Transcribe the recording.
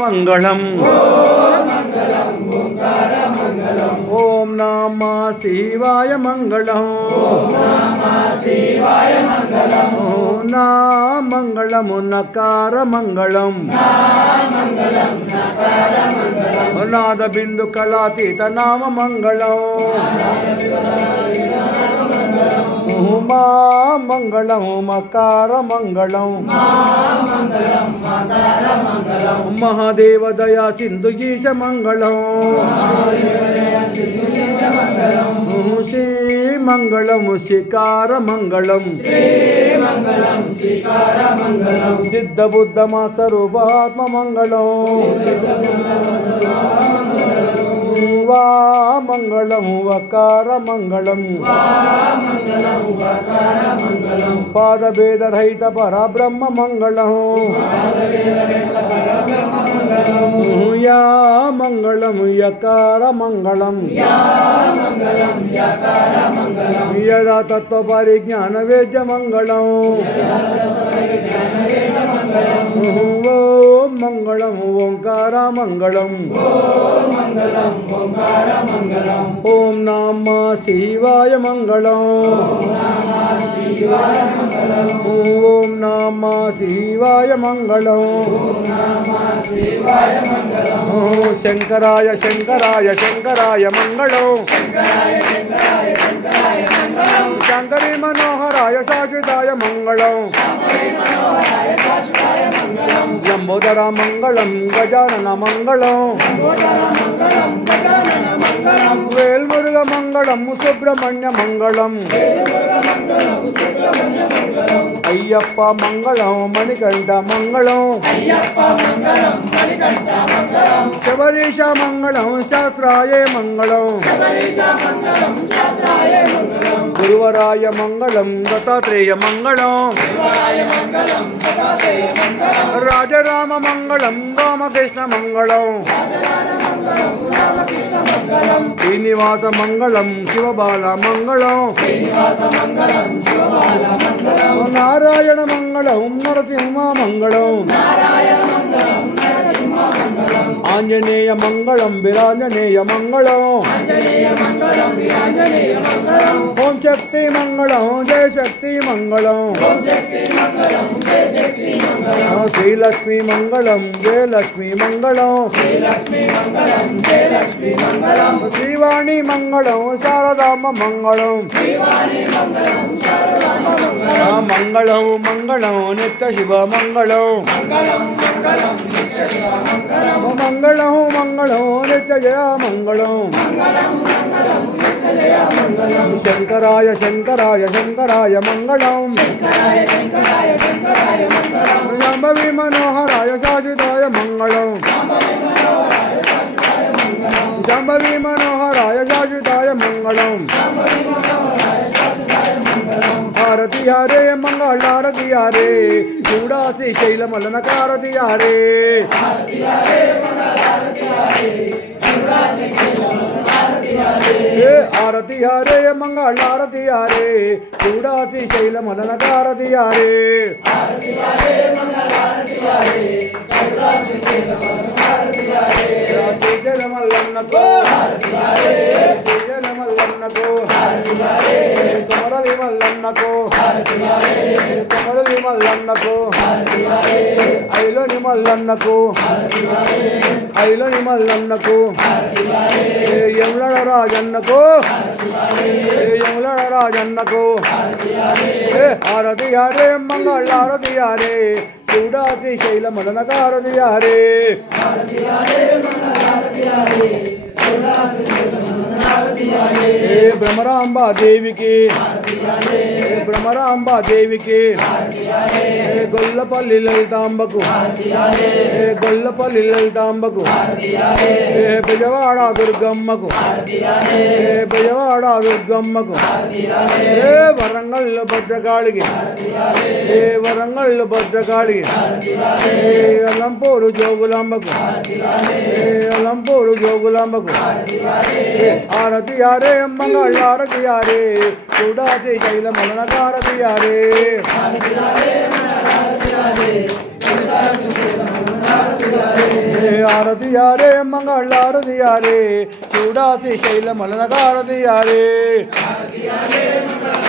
मंगलम ओम नमः शिवाय मंगलम ओम नमः मंगलम नकार मंगलम नाद बिंदु कलातीत नाम मंगलम उमा मंगलम मकार मंगलम महादेव दया सिंधु ईश मंगलम श्री मंगलम शिकार मंगलम सिद्ध बुद्ध मा स्वरूपात्म मंगलम वा मंगलम वकार मंगलम पाद भेद रहित परा ब्रह्म मंगलम या मंगलम यकार मंगलम यदा तत्व परिज्ञान वेद्य मंगलम वो मंगलम ओंकार मंगलम ओम नमः शिवाय मंगलम ओम नमः शिवाय मंगलम शंकराय शंकराय शंकराय मंगलम शंकरी मनोहराय शाश्वताय मंगलम लंबोदर मंगलम गजानन मंगलम वेलमुरुग मंगलम सुब्रह्मण्य मंगलम अय्यप्प मंगलम मणिकंठ मंगलम शबरीश मंगलम शास्त्राय मंगलम गुरुवराय मंगलम दत्तात्रेय मंगलम राजराम मंगलम रामकृष्ण मंगलम श्रीनिवास मंगलम शिवबाल मंगलम नारायण मंगलम नरसिंह मंगलम आंजनेय मंगलम विरांजनेय मंगलम ओम शक्ति मंगलम जय शक्ति मंगलम श्री लक्ष्मी मंगलम जय लक्ष्मी मंगलम श्रीवाणी मंगलम शारदाम मंगलम मंगलम मंगलम नित्य शिव मंगलम मंगलम मंगलम नित्य जय मंगलम शंकराय शंकराय शंकराय मंगलम शांभवी मनोहराय शाश्वताय मंगलम शांभवी मनोहराय शाश्वताय मंगलम आरती हरे मंगल आरती हरे चूड़ासी शैलमलन आरती हरे आरती हरे मंगल आरती हरे चूड़ासी शैलमलन आरती हरे मल्लन्न को मल्लन्न को कमरली मल्लन्न को कमरली मल्लन्न को ऐलोनि मल्लन्न को ऐलोनि मल्लन्न को यमुलड़ राजन्न को यमुलड़ राजन्न को आरती हरे मंगल आरती हरे चूड़ासी शैलमलन आरती हरे ब्रह्मरांबा देवी की ब्रह्मरांबा देवी की गोल्लपल्ली ललितांबकु गोल्लपल्ली ललितांबकु बेजवाड़ा दुर्गम्मकु बेजवाड़ा दुर्गम्मकु वरंगल भद्रकाళికి वरंगल भद्रकाళికి అలంపూరు జోగులాంబకు అలంపూరు జోగులాంబకు आरती हरे मंगल आरती हरे चूड़ासी शैलमलन आरती हरे आरती यारे मंगल आरती यारे चूड़ा सी शैल मलनकार आरती यारे